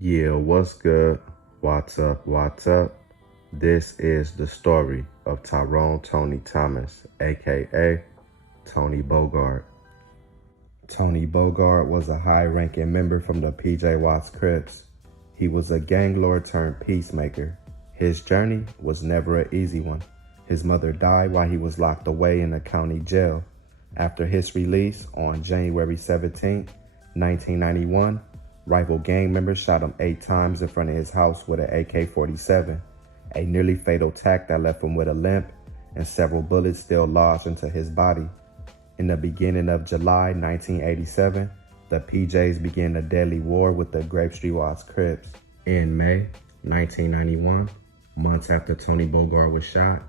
Yeah, what's good? What's up? What's up? This is the story of Tyrone Tony Thomas, aka Tony Bogart. Tony Bogart was a high-ranking member from the P.J. Watts Crips. He was a gang lord turned peacemaker. His journey was never an easy one. His mother died while he was locked away in a county jail. After his release on January 17, 1991, rival gang members shot him 8 times in front of his house with an AK-47, a nearly fatal attack that left him with a limp and several bullets still lodged into his body. In the beginning of July 1987, the PJs began a deadly war with the Grape Street Watts Crips. In May 1991, months after Tony Bogart was shot,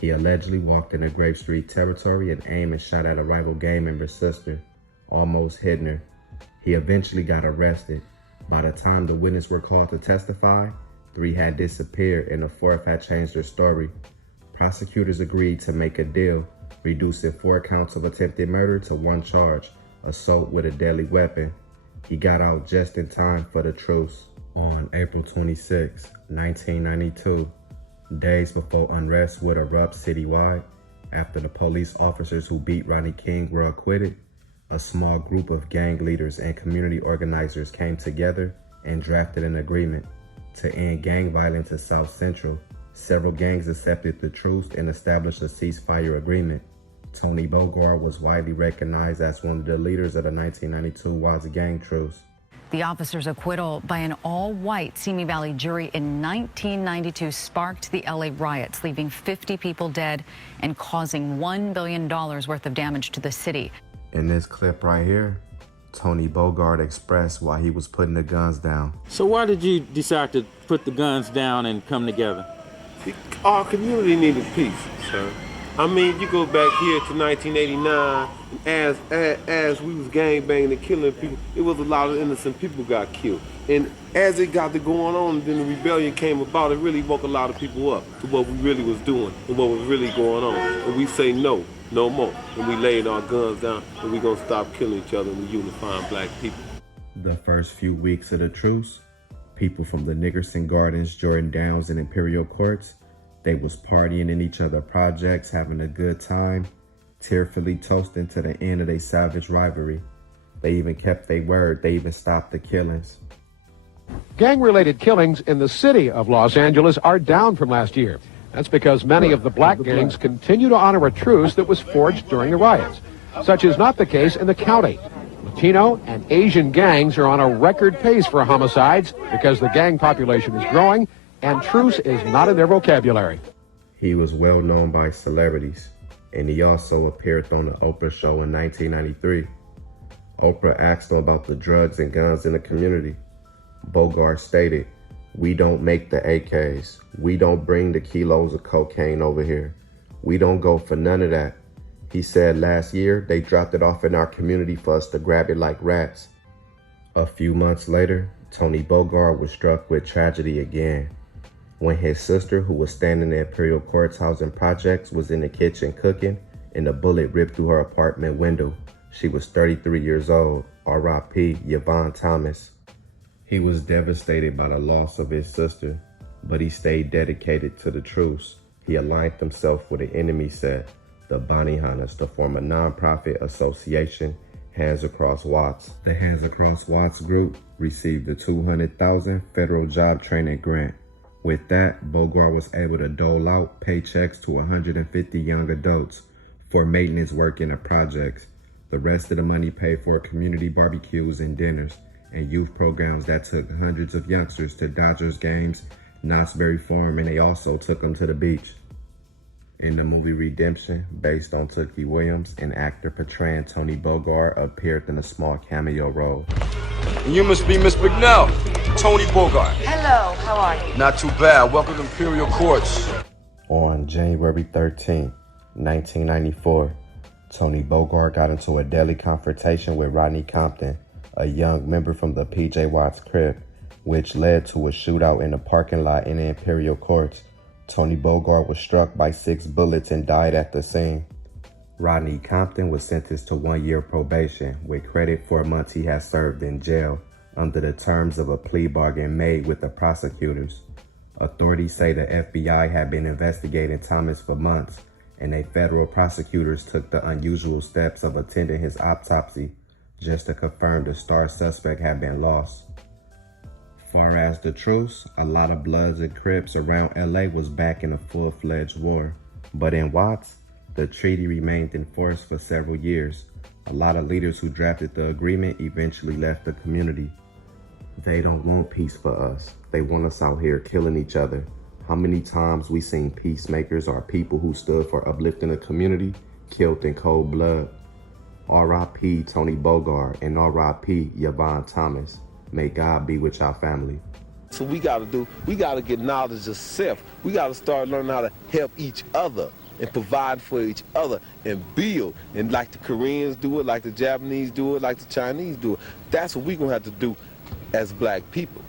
he allegedly walked into Grape Street territory and aimed and shot at a rival gang member's sister, almost hitting her. He eventually got arrested. By the time the witnesses were called to testify, 3 had disappeared and the 4th had changed their story. Prosecutors agreed to make a deal, reducing 4 counts of attempted murder to 1 charge, assault with a deadly weapon. He got out just in time for the truce. On April 26, 1992, days before unrest would erupt citywide, after the police officers who beat Rodney King were acquitted, a small group of gang leaders and community organizers came together and drafted an agreement to end gang violence in South Central. Several gangs accepted the truce and established a ceasefire agreement. Tony Bogart was widely recognized as one of the leaders of the 1992 Watts gang truce. The officer's acquittal by an all-white Simi Valley jury in 1992 sparked the LA riots, leaving 50 people dead and causing $1 billion worth of damage to the city. In this clip right here, Tony Bogart expressed why he was putting the guns down. So why did you decide to put the guns down and come together? Our community needed peace, sir. I mean, you go back here to 1989, as we was gangbanging and killing people, it was a lot of innocent people got killed. And as it got to going on, then the rebellion came about, it really woke a lot of people up to what we really was doing and what was really going on. And we say no more. And we laid our guns down and we gonna stop killing each other and we unifying black people. The first few weeks of the truce, people from the Nickerson Gardens, Jordan Downs, and Imperial Courts, they was partying in each other's projects, having a good time, tearfully toasting to the end of their savage rivalry. They even kept their word. They even stopped the killings. Gang-related killings in the city of Los Angeles are down from last year. That's because many of the black gangs continue to honor a truce that was forged during the riots. Such is not the case in the county. Latino and Asian gangs are on a record pace for homicides because the gang population is growing and truce is not in their vocabulary. He was well known by celebrities, and he also appeared on the Oprah show in 1993. Oprah asked him about the drugs and guns in the community. Bogart stated, "We don't make the AKs. We don't bring the kilos of cocaine over here. We don't go for none of that." He said last year they dropped it off in our community for us to grab it like rats. A few months later, Tony Bogart was struck with tragedy again, when his sister, who was standing in the Imperial Courts housing projects, was in the kitchen cooking and a bullet ripped through her apartment window. She was 33 years old, R.I.P. Yvonne Thomas. He was devastated by the loss of his sister, but he stayed dedicated to the truce. He aligned himself with an enemy set, the Bounty Hunters, to form a non-profit association, Hands Across Watts. The Hands Across Watts group received a $200,000 federal job training grant. With that, Bogart was able to dole out paychecks to 150 young adults for maintenance work in the projects. The rest of the money paid for community barbecues and dinners and youth programs that took hundreds of youngsters to Dodgers games, Knott's Berry Farm, and they also took them to the beach. In the movie Redemption, based on Tookie Williams, an actor portraying Tony Bogart appeared in a small cameo role. You must be Miss McNell, Tony Bogart. Hello, how are you? Not too bad. Welcome to Imperial Courts. On January 13, 1994, Tony Bogart got into a deadly confrontation with Rodney Compton, a young member from the P.J. Watts Crip, which led to a shootout in the parking lot in the Imperial Courts. Tony Bogart was struck by 6 bullets and died at the scene. Rodney Compton was sentenced to 1 year probation with credit for months he had served in jail under the terms of a plea bargain made with the prosecutors. Authorities say the FBI had been investigating Thomas for months, and federal prosecutors took the unusual steps of attending his autopsy just to confirm the star suspect had been lost. Far as the truce, a lot of Bloods and Crips around LA was back in a full-fledged war. But in Watts, the treaty remained in force for several years. A lot of leaders who drafted the agreement eventually left the community. They don't want peace for us. They want us out here killing each other. How many times we seen peacemakers or people who stood for uplifting the community killed in cold blood? R.I.P. Tony Bogart and R.I.P. Yvonne Thomas. May God be with your family. So we got to get knowledge of self. We got to start learning how to help each other and provide for each other and build. And like the Koreans do it, like the Japanese do it, like the Chinese do it. That's what we're going to have to do as black people.